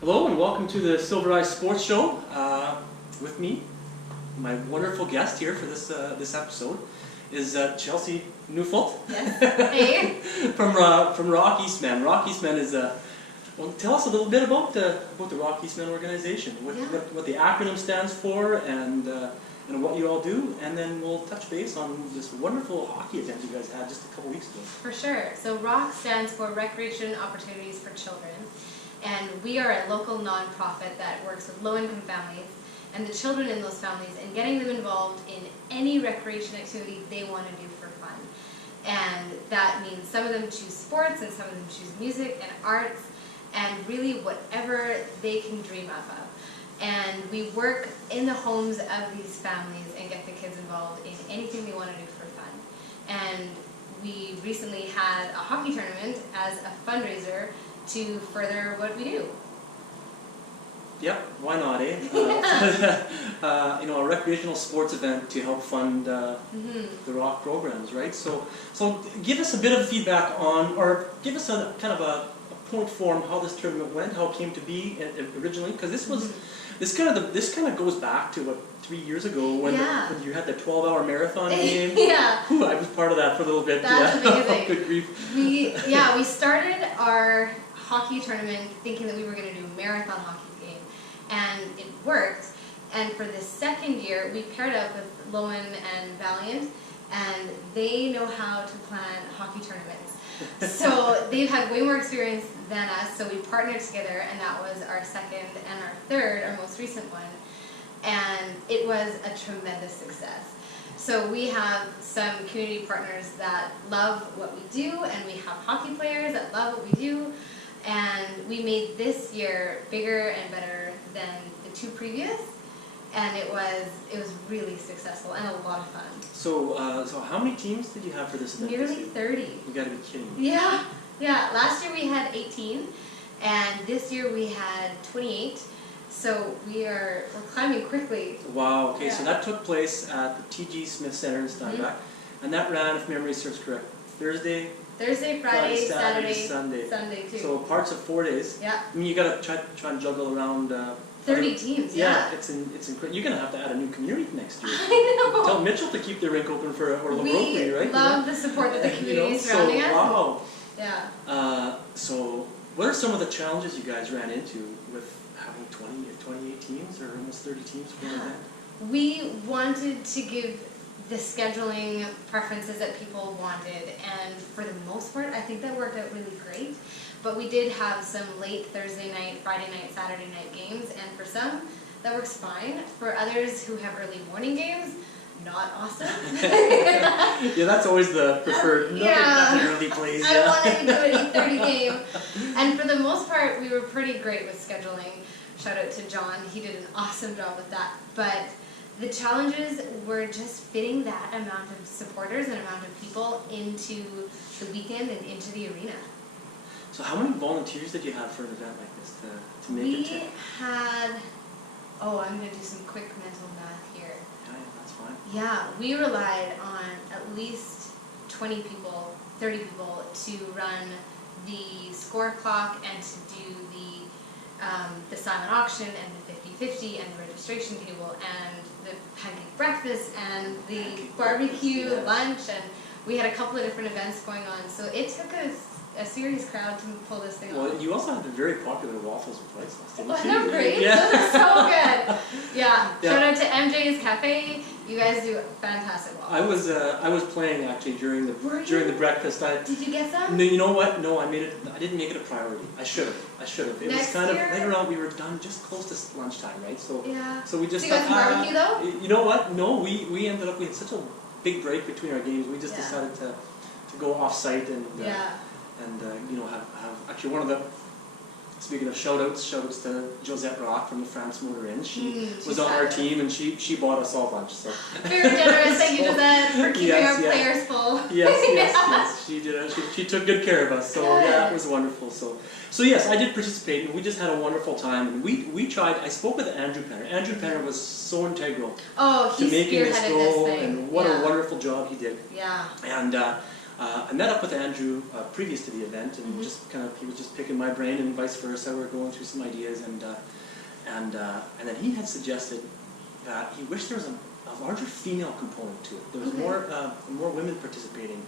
Hello and welcome to the Silver Eye Sports Show. With me, my wonderful guest here for this episode is Chelsea Neufeld. Yes. Hey. from ROC Eastman. ROC Eastman is well, tell us a little bit about the ROC Eastman organization. What the acronym stands for and what you all do, and then we'll touch base on this wonderful hockey event you guys had just a couple weeks ago. For sure. So ROC stands for Recreation Opportunities for Children. And we are a local nonprofit that works with low-income families and the children in those families and getting them involved in any recreation activity they want to do for fun. And that means some of them choose sports and some of them choose music and arts and really whatever they can dream up of. And we work in the homes of these families and get the kids involved in anything they want to do for fun. And we recently had a hockey tournament as a fundraiser to further what we do. Yep, why not, eh? A recreational sports event to help fund the ROC programs, right? So give us a bit of feedback on, or give us a kind of a point form how this tournament went, how it came to be originally, because this kind of goes back to 3 years ago when you had the 12-hour marathon game. Yeah. Whew, I was part of that for a little bit. That's amazing. Good grief. We started our hockey tournament thinking that we were going to do a marathon hockey game, and it worked. And for the second year, we paired up with Lowen and Valiant, and they know how to plan hockey tournaments. So they've had way more experience than us, so we partnered together, and that was our second and our third, our most recent one. And it was a tremendous success. So we have some community partners that love what we do, and we have hockey players that love what we do. And we made this year bigger and better than the two previous, and it was really successful and a lot of fun. So how many teams did you have for this event? Nearly 30. You got to be kidding me. Yeah. Last year we had 18, and this year we had 28. So we're climbing quickly. Wow. Okay. Yeah. So that took place at the T.G. Smith Center in Steinbach, and that ran, if memory serves correct, Thursday, Friday, Saturday, Sunday too. So parts of 4 days. Yeah. I mean, you got to try and juggle around 30 teams. Yeah. It's incredible. You're gonna have to add a new community next year. I know. Tell Mitchell to keep the rink open for Rotary, right? We love the support that the community is surrounding us. Wow. Yeah. So what are some of the challenges you guys ran into with having 28 teams or almost 30 teams for an event? We wanted to give the scheduling preferences that people wanted, and for the most part, I think that worked out really great. But we did have some late Thursday night, Friday night, Saturday night games, and for some, that works fine. For others who have early morning games, not awesome. Yeah, that's always the preferred. Nothing early plays. I wanted to do an 8:30 game. And for the most part, we were pretty great with scheduling. Shout out to John, he did an awesome job with that. But the challenges were just fitting that amount of supporters and amount of people into the weekend and into the arena. So how many volunteers did you have for an event like this to make it? We had, I'm going to do some quick mental math here. Yeah, that's fine. Yeah, we relied on at least 20 people, 30 people to run the score clock and to do the silent auction and the 50-50 and the registration table and the pancake breakfast and the barbecue lunch, and we had a couple of different events going on. So it took a serious crowd to pull this thing off. Well, you also had the very popular waffles with white sauce, didn't you? Wasn't that great? Yeah. Those are so good. Yeah. Shout out to MJ's Cafe. You guys do fantastic waffles. I was playing actually during the breakfast. Did you get some? No, you know what? No, I didn't make it a priority. I should have. It was kind of later on. We were done just close to lunchtime, right? So yeah. So we just. So you got some barbecue though? You know what? No, we ended up. We had such a big break between our games. We just decided to go off site and have actually one of the. Speaking of shout-outs to Josette Rock from the France Motor Inn. She was on our team, and she bought us all lunch. So. Very generous, thank you, Josette, for keeping our players full. Yes, she did. She took good care of us, so it was wonderful. So yes, I did participate, and we just had a wonderful time. And we tried. I spoke with Andrew Penner. Andrew Penner was so integral to making this go, thing. and what a wonderful job he did. Yeah. And I met up with Andrew previous to the event, and Mm-hmm. he was just picking my brain, and vice versa. We were going through some ideas, and then he had suggested that he wished there was a larger female component to it. There was more women participating,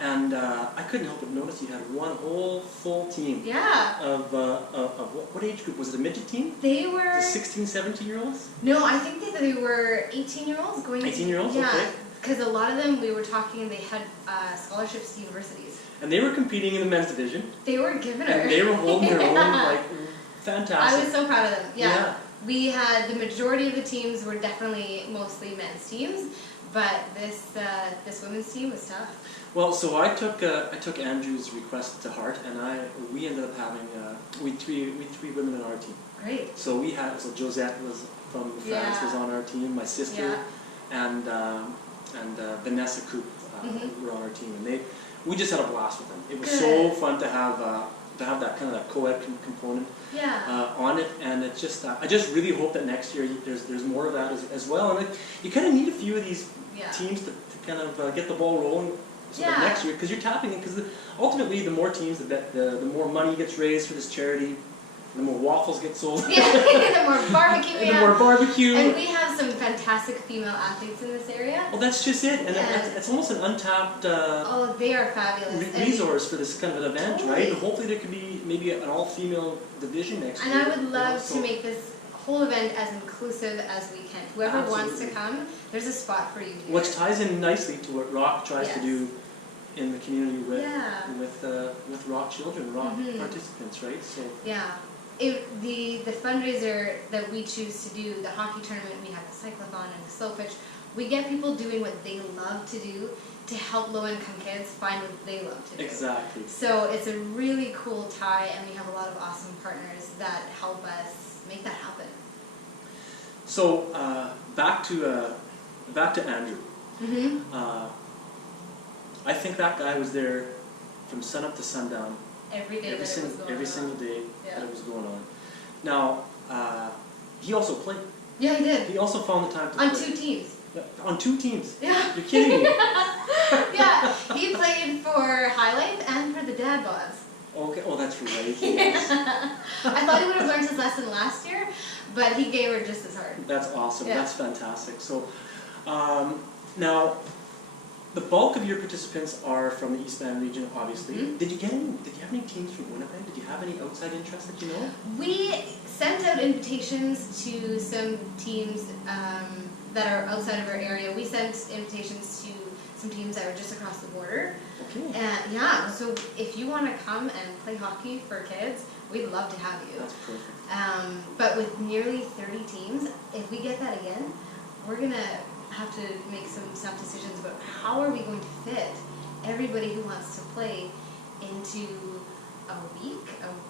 and I couldn't help but notice you had one whole full team. Yeah. Of what age group was it? A midget team? They were The 16, 17-year-olds? No, I think they were 18-year-olds going. 18-year-olds, yeah, okay. because a lot of them we were talking. They had scholarships to universities. And they were competing in the men's division. They were giving her. And they were holding their own, like, I fantastic. was so proud of them. Yeah. We had the majority of the teams were definitely mostly men's teams, but this women's team was tough. Well, so I took Andrew's request to heart, and we ended up having we three women on our team. Great. So Josette was from France, was on our team. My sister and Vanessa Coop were on our team, and we just had a blast with them. It was so fun to have that kind of that co-ed component on it, and it just I just really hope that next year there's more of that as well. And you kind of need a few of these teams to kind of get the ball rolling. So that next year, because you're tapping it, because ultimately the more teams, the more money gets raised for this charity, the more waffles get sold. The more barbecue we have. The more barbecue. And we have some fantastic female athletes in this area. Well, that's just it, and it's almost an untapped they are fabulous. resource for this kind of an event, right? And hopefully there could be maybe an all-female division next year. And I would love to make this whole event as inclusive as we can. Whoever wants to come, there's a spot for you here. Which ties in nicely to what ROC tries to do in the community with ROC children, ROC participants, right? So the fundraiser that we choose to do, the hockey tournament, we have the cyclothon and the slow pitch. We get people doing what they love to do to help low-income kids find what they love to do. Exactly. So it's a really cool tie, and we have a lot of awesome partners that help us make that happen. So back to Andrew. I think that guy was there from sunup to sundown. Every day every single day that it was going on. Now, he also played. Yeah, he did. He also found the time to play. On 2 teams. Yeah, on 2 teams. Yeah. You're kidding me. Yeah, he played for Highlight and for the Dad Bods. Okay, oh, that's right. I thought he would have learned his lesson last year, but he gave her just as hard. That's awesome. That's fantastic. So, now, the bulk of your participants are from the Eastman region, obviously. Did you have any teams from Winnipeg? Did you have any outside interest that you know? We sent out invitations to some teams that are outside of our area. We sent invitations to some teams that were just across the border. Okay. And so if you want to come and play hockey for kids, we'd love to have you. That's perfect. But with nearly 30 teams, if we get that again, we're going to have to make some tough decisions about how are we going to fit everybody who wants to play into a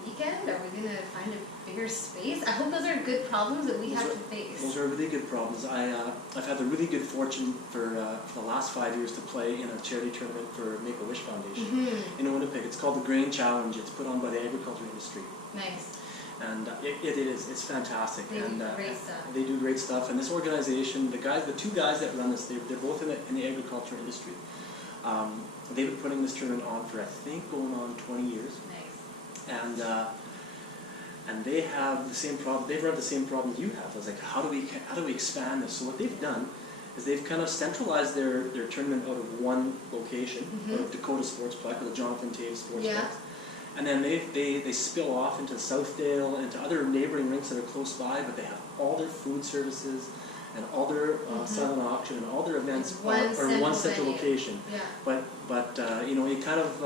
weekend? Are we going to find a bigger space? I hope those are good problems that we have to face. Those are really good problems. I've had the really good fortune for the last 5 years to play in a charity tournament for Make-A-Wish Foundation in Winnipeg. It's called the Grain Challenge. It's put on by the agriculture industry. Nice. And it's fantastic. They do great stuff. They do great stuff. And this organization, the 2 guys that run this, they're both in the agriculture industry. They've been putting this tournament on for, I think, going on 20 years. Nice. And they have the same problem. They've run the same problem you have. I was like, how do we expand this? So what they've done is they've kind of centralized their tournament out of one location, out of Dakota Sportsplex, or the Jonathan Taves Sportsplex. And then they spill off into Southdale and to other neighboring rinks that are close by, but they have all their food services and all their silent auction and all their events are in one central location. Yeah. But you kind of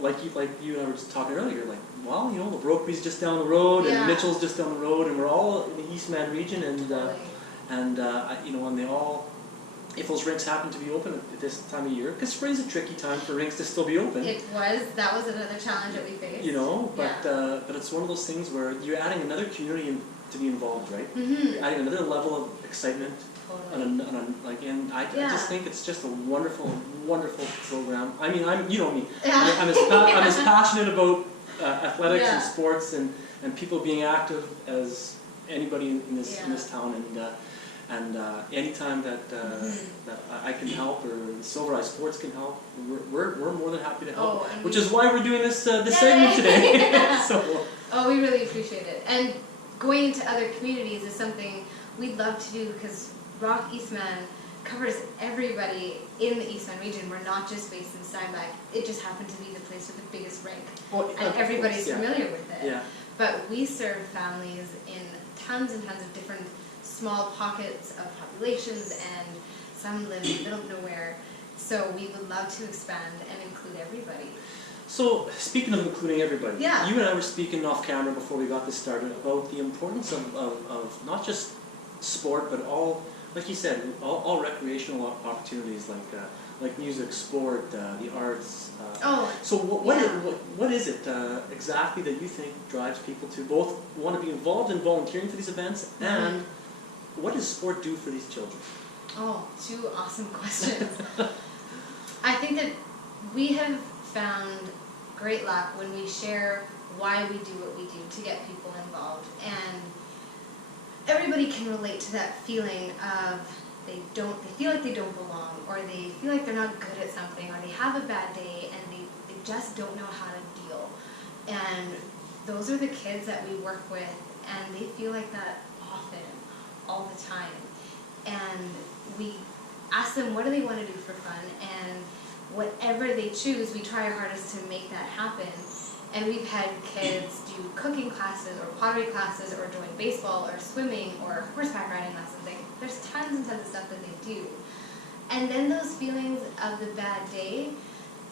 like you and I were just talking earlier, like, well, the Brokeby's just down the road and Mitchell's just down the road, and we're all in the Eastman region, and they all, if those rinks happen to be open at this time of year, because spring's a tricky time for rinks to still be open. That was another challenge that we faced. But it's one of those things where you're adding another community to be involved, right? You're adding another level of excitement. Totally. And I just think it's just a wonderful, wonderful program. I mean, you know me. Yeah. I'm as passionate about athletics and sports and people being active as anybody in this town. And anytime that that I can help, or Silver Eye Sports can help, we're more than happy to help. Which is why we're doing this segment today. So. Oh, we really appreciate it. And going into other communities is something we'd love to do, because ROC Eastman covers everybody in the Eastman region. We're not just based in Steinbach. It just happened to be the place with the biggest rink, and everybody's familiar with it. Yeah. But we serve families in tons and tons of different small pockets of populations, and some live in the middle of nowhere. So we would love to expand and include everybody. So, speaking of including everybody, yeah. You and I were speaking off camera before we got this started about the importance of not just sport, but all, like you said, all recreational opportunities like music, sport, the arts. So what is it exactly that you think drives people to both want to be involved in volunteering for these events, and what does sport do for these children? Oh, two awesome questions. I think that we have found great luck when we share why we do what we do to get people involved, and everybody can relate to that feeling of they feel like they don't belong, or they feel like they're not good at something, or they have a bad day and they just don't know how to deal. And those are the kids that we work with, and they feel like that often, all the time. And we ask them what do they want to do for fun, and whatever they choose, we try our hardest to make that happen. And we've had kids do cooking classes, or pottery classes, or join baseball, or swimming, or horseback riding lessons. There's tons and tons of stuff that they do. And then those feelings of the bad day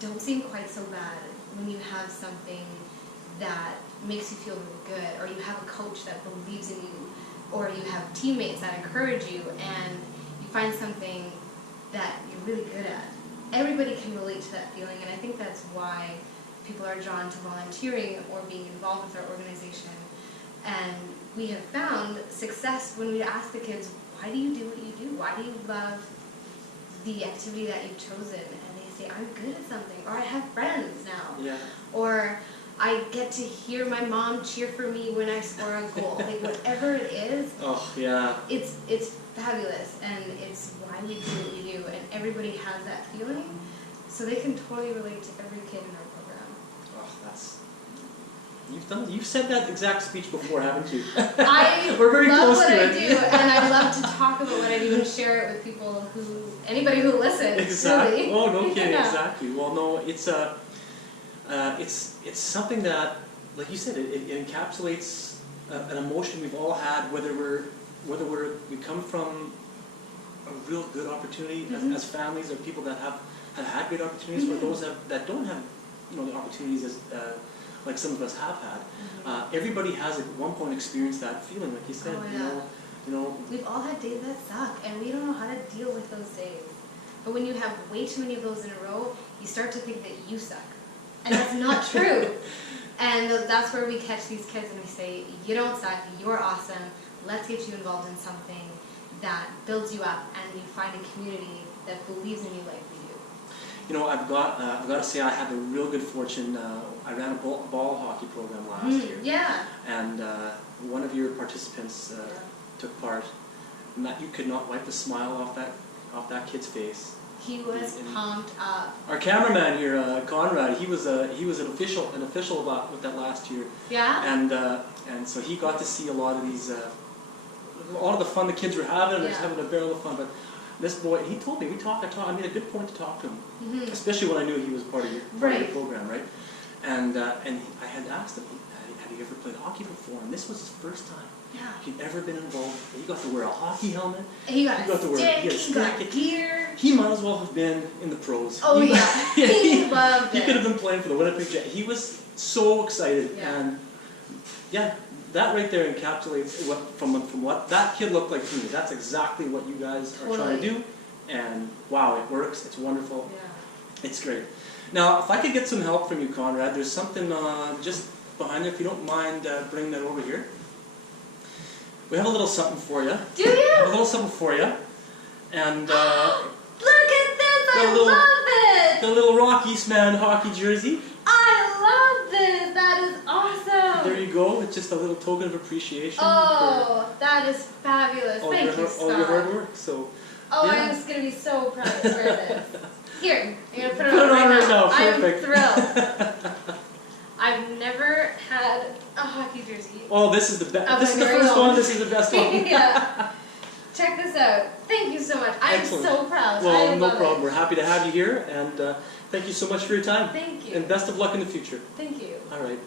don't seem quite so bad when you have something that makes you feel really good, or you have a coach that believes in you, or you have teammates that encourage you, and you find something that you're really good at. Everybody can relate to that feeling, and I think that's why people are drawn to volunteering or being involved with our organization. And we have found success when we ask the kids, why do you do what you do? Why do you love the activity that you've chosen? And they say, I'm good at something, or I have friends now. Yeah. Or I get to hear my mom cheer for me when I score a goal. Like, whatever it is, it's fabulous, and it's why we do what we do, and everybody has that feeling, so they can totally relate to every kid in our program. Oh, you've said that exact speech before, haven't you? We're very close to it. I love what I do, and I love to talk about what I do and share it with people anybody who listens. Exactly. Really. Oh, no kidding. Exactly. Well, no, it's something that, like you said, it encapsulates an emotion we've all had, whether we come from a real good opportunity as families, or people that have had great opportunities, or those that don't have the opportunities as like some of us have had. Everybody has at one point experienced that feeling, like you said. We've all had days that suck, and we don't know how to deal with those days. But when you have way too many of those in a row, you start to think that you suck. And that's not true. And that's where we catch these kids and we say, you don't suck, you're awesome, let's get you involved in something that builds you up, and you find a community that believes in you like we do. I've got to say, I had the real good fortune. I ran a ball hockey program last year. Yeah. And one of your participants took part, and that you could not wipe the smile off that kid's face. He was pumped up. Our cameraman here, Conrad, he was an official with that last year. Yeah. And so he got to see a lot of the fun the kids were having, and they're just having a barrel of fun. But this boy, he told me, I made a good point to talk to him, especially when I knew he was part of your program, right? And I had asked him, had he ever played hockey before? And this was his first time. Yeah. He'd ever been involved. He got to wear a hockey helmet. He got gear. He might as well have been in the pros. Oh, he loved it. He could have been playing for the Winnipeg Jets. He was so excited. Yeah. And that right there encapsulates from what that kid looked like to me. That's exactly what you guys are trying to do. And wow, it works. It's wonderful. Yeah. It's great. Now, if I could get some help from you, Conrad, there's something just behind you. If you don't mind bringing that over here. We have a little something for you. Do you? We have a little something for you. And look at this! I love it! The little ROC Eastman hockey jersey. I love this! That is awesome! there you go. It's just a little token of appreciation. Oh, that is fabulous. all Thank you, all your hard Scott. work. So Oh, yeah. I'm just going to be so proud to wear this. Here, I'm going to put it Put on right now. Perfect. I'm thrilled. I've never had a hockey jersey. Oh, this is the best. Of This is my the very first own. one. This is the best one. Yeah. Check this out. Thank you so much. I'm Excellent. so proud. I Well, no love problem. it. We're happy to have you here, and thank you so much for your time. Thank you. And best of luck in the future. Thank you. All right.